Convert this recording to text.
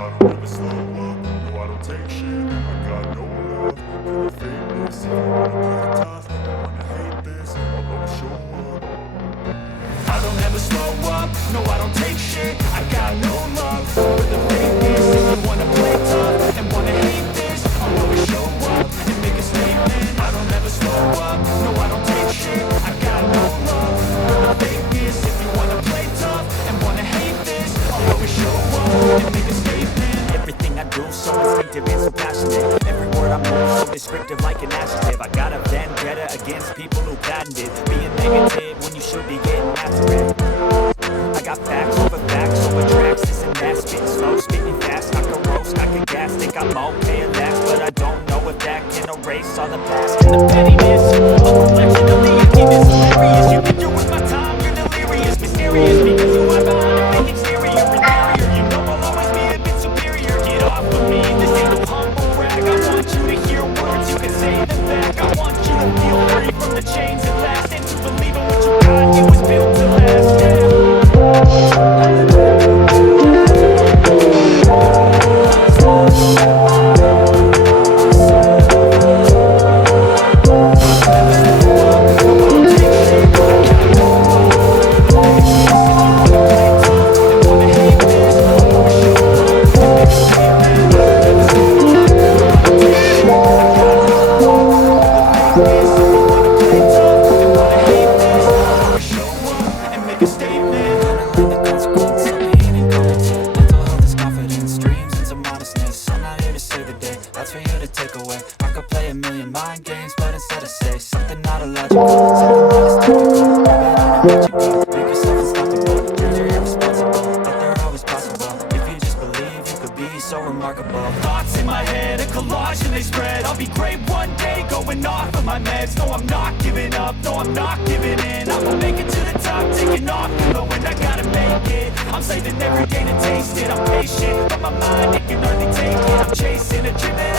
I don't ever slow up, no I don't take shit. I got no love for the fakeness. If you wanna play tough, you wanna hate this, I'll always show up. I don't ever slow up, no I don't take shit. I got no love for the fakeness. If you wanna play tough and wanna hate this, I'll always show up and make a statement. I don't ever slow up, no I don't take shit. I got no love for the fakeness. If you wanna play tough and wanna hate this, I'll always show up and make a statement. Everything I do so instinctive and so passionate. Every word I move so descriptive like an adjective. I got a vendetta against people who patented being negative when you should be getting after it. I got facts over tracks, this and that. Spitting slow, spitting fast, I can roast, I can gas. Think I'm okay at last, but I don't know if that can erase all the past. And the pettiness, a reflection of the emptiness. Hilarious, you think you're worth my time, you're delirious. Mysterious, because you are behind a fake exterior. Inferior, you know I'll always be a bit superior. Get off of me, this ain't no humble brag. I want you to hear words, you can say them back. I want you to feel free from the chains at last, and to believe in what you got, it was built to last, yeah. That's for you to take away. I could play a million mind games, but instead I say something not illogical, something that is typical. Grab it on and let you go. Make yourself unstoppable. Dreams are irresponsible, but they're always possible. If you just believe, you could be so remarkable. Thoughts in my head, a collage and they spread. I'll be great one day, going off of my meds. No, I'm not giving up, no, I'm not giving in. I will make it to the top, taking off, knowing I gotta make it. I'm saving every day to taste it. I'm patient, but my mind, it can hardly take it. I'm chasing a dream that